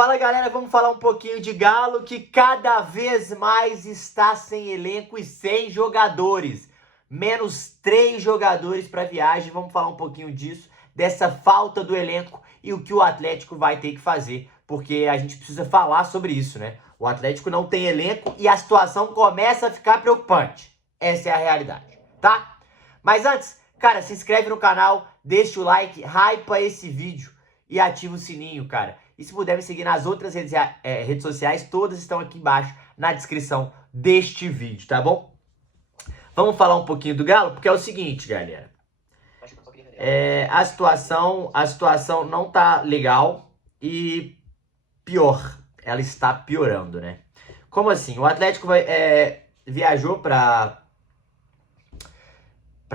Fala galera, vamos falar um pouquinho de Galo, que cada vez mais está sem elenco e sem jogadores. Menos 3 jogadores para viagem, vamos falar um pouquinho disso, dessa falta do elenco e o que o Atlético vai ter que fazer, porque a gente precisa falar sobre isso, né? O Atlético não tem elenco e a situação começa a ficar preocupante. Essa é a realidade, tá? Mas antes, cara, se inscreve no canal, deixa o like, hypa esse vídeo e ativa o sininho, cara. E se puder me seguir nas outras redes sociais, todas estão aqui embaixo na descrição deste vídeo, tá bom? Vamos falar um pouquinho do Galo, porque é o seguinte, galera. A situação não tá legal e pior, ela está piorando, né? Como assim? O Atlético viajou para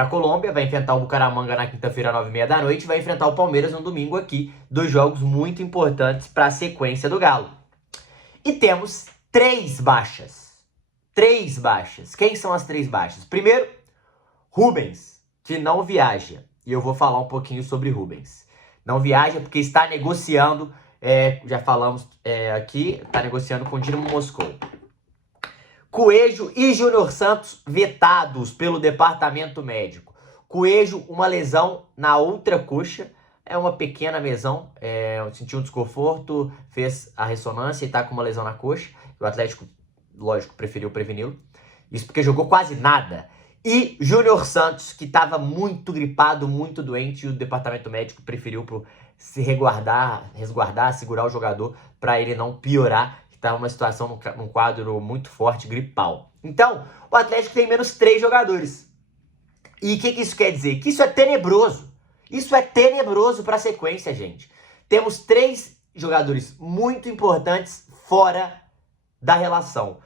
Colômbia, vai enfrentar o Bucaramanga na quinta-feira, às 9h30 da noite, vai enfrentar o Palmeiras no domingo aqui, 2 jogos muito importantes para a sequência do Galo. E temos 3 baixas. 3 baixas. Quem são as 3 baixas? Primeiro, Rubens, que não viaja. E eu vou falar um pouquinho sobre Rubens. Não viaja porque está negociando, já falamos aqui, está negociando com o Dinamo Moscou. Coelho e Júnior Santos vetados pelo departamento médico. Coelho, uma lesão na outra coxa, é uma pequena lesão, sentiu um desconforto, fez a ressonância e tá com uma lesão na coxa. O Atlético, lógico, preferiu preveni-lo. Isso porque jogou quase nada. E Júnior Santos, que estava muito gripado, muito doente, e o departamento médico preferiu se resguardar, segurar o jogador para ele não piorar. Tá uma situação num quadro muito forte, gripal. Então, o Atlético tem menos 3 jogadores. E o que isso quer dizer? Que isso é tenebroso. Isso é tenebroso para a sequência, gente. Temos 3 jogadores muito importantes fora da relação.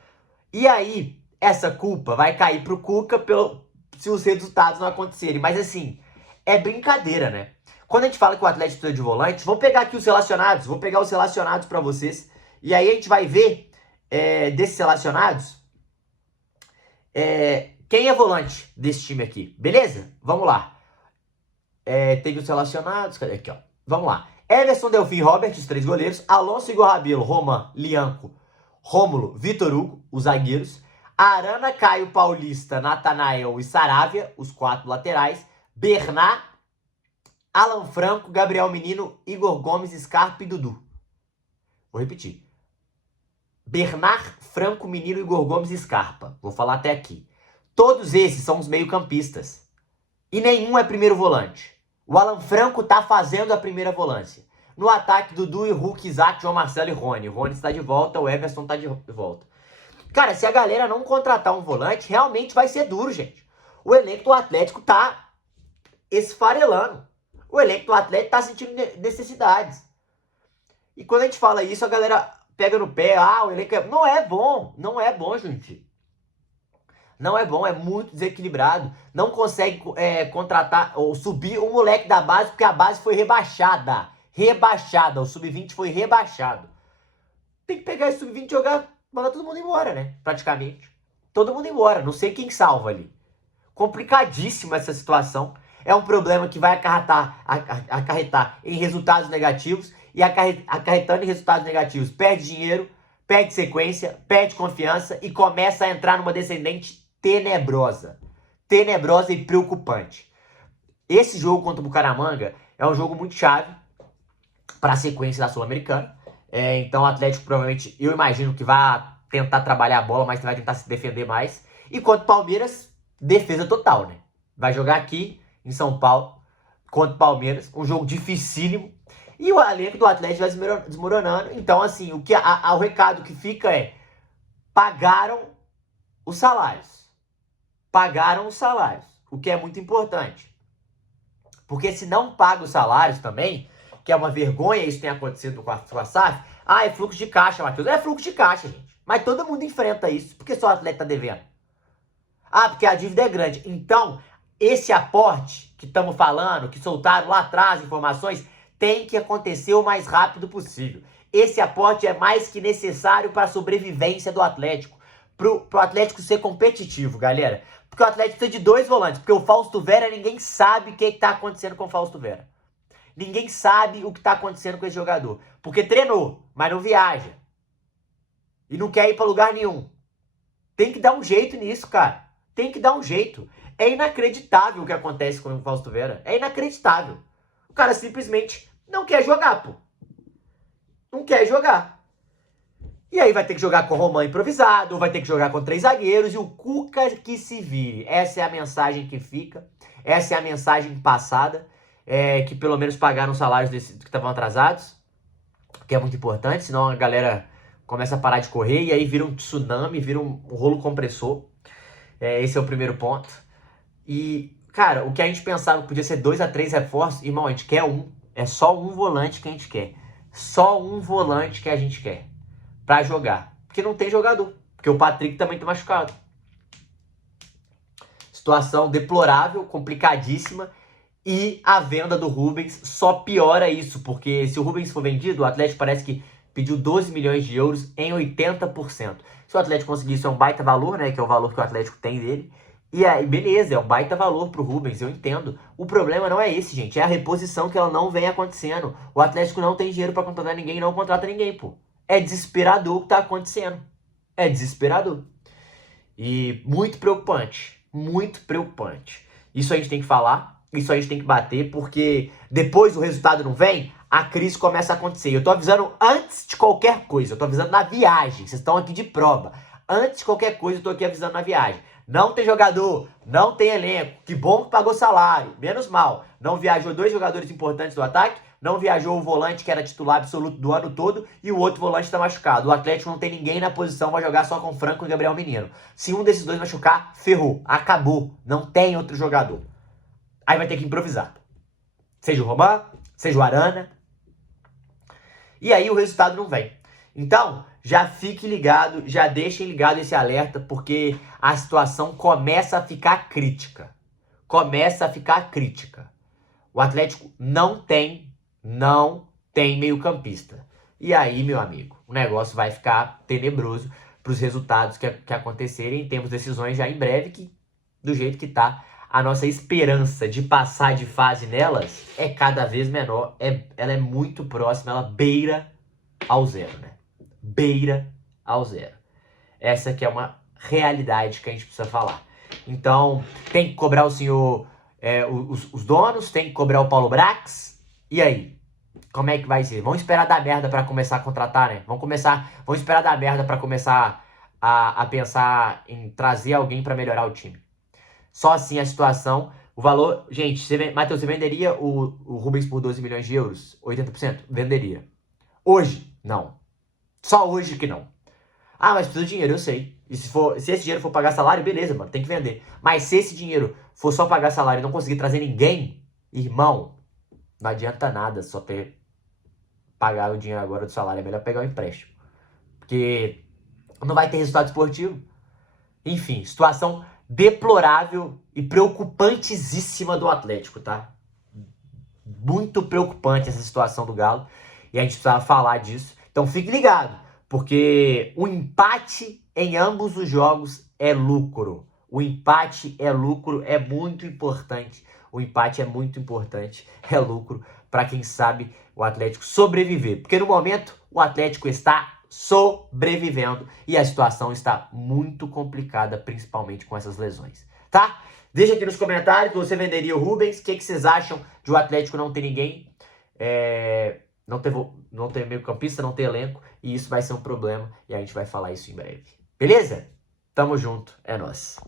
E aí, essa culpa vai cair pro Cuca se os resultados não acontecerem. Mas assim, é brincadeira, né? Quando a gente fala que o Atlético precisa de volante, vamos pegar aqui os relacionados. Vou pegar os relacionados para vocês. E aí a gente vai ver, desses relacionados, quem é volante desse time aqui, beleza? Vamos lá. Teve os relacionados, cadê aqui, ó? Vamos lá. Everson, Delfim, Robert, os 3 goleiros. Alonso, Igor Rabelo, Roman, Lianco, Rômulo, Vitor Hugo, os zagueiros. Arana, Caio Paulista, Natanael e Saravia, os 4 laterais. Bernat, Alan Franco, Gabriel Menino, Igor Gomes, Scarpa e Dudu. Vou repetir. Bernat, Franco, Menino, Igor Gomes e Scarpa. Vou falar até aqui. Todos esses são os meio-campistas. E nenhum é primeiro volante. O Alan Franco tá fazendo a primeira volância. No ataque, Dudu e Hulk, Isaac, João Marcelo e Rony. O Rony está de volta, o Everson tá de volta. Cara, se a galera não contratar um volante, realmente vai ser duro, gente. O elenco do Atlético tá esfarelando. O elenco do Atlético tá sentindo necessidades. E quando a gente fala isso, a galera pega no pé, o elenco não é bom, gente. Não é bom, é muito desequilibrado. Não consegue contratar ou subir o moleque da base, porque a base foi rebaixada. O sub-20 foi rebaixado. Tem que pegar esse sub-20 e jogar, mandar todo mundo embora, né? Praticamente. Todo mundo embora, não sei quem salva ali. Complicadíssima essa situação. É um problema que vai acarretar em resultados negativos. E acarretando em resultados negativos, perde dinheiro, perde sequência, perde confiança e começa a entrar numa descendente tenebrosa. Tenebrosa e preocupante. Esse jogo contra o Bucaramanga é um jogo muito chave para a sequência da Sul-Americana. Então o Atlético provavelmente, eu imagino que vai tentar trabalhar a bola, mas vai tentar se defender mais. E contra o Palmeiras, defesa total, né? Vai jogar aqui em São Paulo contra o Palmeiras, um jogo dificílimo. E o elenco do Atlético vai desmoronando. Então, assim, o recado que fica pagaram os salários. Pagaram os salários. O que é muito importante. Porque se não paga os salários também, que é uma vergonha, isso tem acontecido com a SAF, é fluxo de caixa, Matheus. É fluxo de caixa, gente. Mas todo mundo enfrenta isso. Por que só o Atlético tá devendo? Porque a dívida é grande. Então, esse aporte que estamos falando, que soltaram lá atrás informações, tem que acontecer o mais rápido possível. Esse aporte é mais que necessário para a sobrevivência do Atlético. Pro Atlético ser competitivo, galera. Porque o Atlético precisa de 2 volantes. Porque o Fausto Vera, ninguém sabe o que está acontecendo com o Fausto Vera. Ninguém sabe o que tá acontecendo com esse jogador. Porque treinou, mas não viaja. E não quer ir pra lugar nenhum. Tem que dar um jeito nisso, cara. Tem que dar um jeito. É inacreditável o que acontece com o Fausto Vera. É inacreditável. O cara simplesmente não quer jogar, pô. Não quer jogar. E aí vai ter que jogar com o Romain improvisado, vai ter que jogar com 3 zagueiros e o Cuca que se vire. Essa é a mensagem que fica. Essa é a mensagem passada. Que pelo menos pagaram os salários que estavam atrasados. Que é muito importante, senão a galera começa a parar de correr e aí vira um tsunami, vira um rolo compressor. Esse é o primeiro ponto. E, cara, o que a gente pensava que podia ser 2 a 3 reforços, irmão, a gente quer um. É só um volante que a gente quer. Só um volante que a gente quer pra jogar. Porque não tem jogador. Porque o Patrick também tá machucado. Situação deplorável, complicadíssima. E a venda do Rubens só piora isso. Porque se o Rubens for vendido, o Atlético parece que pediu 12 milhões de euros em 80%. Se o Atlético conseguir isso, é um baita valor, né? Que é o valor que o Atlético tem dele. E aí, beleza, é um baita valor pro Rubens, eu entendo. O problema não é esse, gente. É a reposição que ela não vem acontecendo. O Atlético não tem dinheiro pra contratar ninguém e não contrata ninguém, pô. É desesperador o que tá acontecendo. É desesperador. E muito preocupante. Muito preocupante. Isso a gente tem que falar. Isso a gente tem que bater, porque depois o resultado não vem, a crise começa a acontecer. Eu tô avisando antes de qualquer coisa. Eu tô avisando na viagem. Vocês estão aqui de prova. Antes de qualquer coisa, eu tô aqui avisando na viagem. Não tem jogador, não tem elenco. Que bom que pagou salário, menos mal. Não viajou 2 jogadores importantes do ataque, não viajou o volante que era titular absoluto do ano todo e o outro volante está machucado. O Atlético não tem ninguém na posição, vai jogar só com Franco e Gabriel Menino. Se um desses dois machucar, ferrou, acabou. Não tem outro jogador. Aí vai ter que improvisar. Seja o Romain, seja o Arana. E aí o resultado não vem. Então, já fique ligado, já deixem ligado esse alerta, porque a situação começa a ficar crítica. Começa a ficar crítica. O Atlético não tem meio-campista. E aí, meu amigo, o negócio vai ficar tenebroso para os resultados que acontecerem. Temos decisões já em breve que, do jeito que tá, a nossa esperança de passar de fase nelas é cada vez menor. Ela é muito próxima, ela beira ao zero, né? Beira ao zero. Essa que é uma realidade que a gente precisa falar. Então, tem que cobrar o senhor, os donos, tem que cobrar o Paulo Brax. E aí? Como é que vai ser? Vamos esperar dar merda pra começar a contratar, né? Vamos esperar dar merda pra começar a pensar em trazer alguém pra melhorar o time. Só assim a situação, o valor... Gente, Matheus, você venderia o Rubens por 12 milhões de euros? 80%? Venderia. Hoje? Não. Só hoje que não. Ah, mas precisa de dinheiro, eu sei. E se esse dinheiro for pagar salário, beleza, mano, tem que vender. Mas se esse dinheiro for só pagar salário e não conseguir trazer ninguém, irmão, não adianta nada só ter pagar o dinheiro agora do salário. É melhor pegar o empréstimo. Porque não vai ter resultado esportivo. Enfim, situação deplorável e preocupantíssima do Atlético, tá? Muito preocupante essa situação do Galo. E a gente precisava falar disso. Então fique ligado, porque o empate em ambos os jogos é lucro. O empate é lucro, é muito importante. O empate é muito importante, é lucro para quem sabe o Atlético sobreviver. Porque no momento o Atlético está sobrevivendo e a situação está muito complicada, principalmente com essas lesões, tá? Deixa aqui nos comentários, você venderia o Rubens? O que vocês acham de o Atlético não ter ninguém? Não ter meio campista, não ter elenco, e isso vai ser um problema, e a gente vai falar isso em breve. Beleza? Tamo junto, é nóis.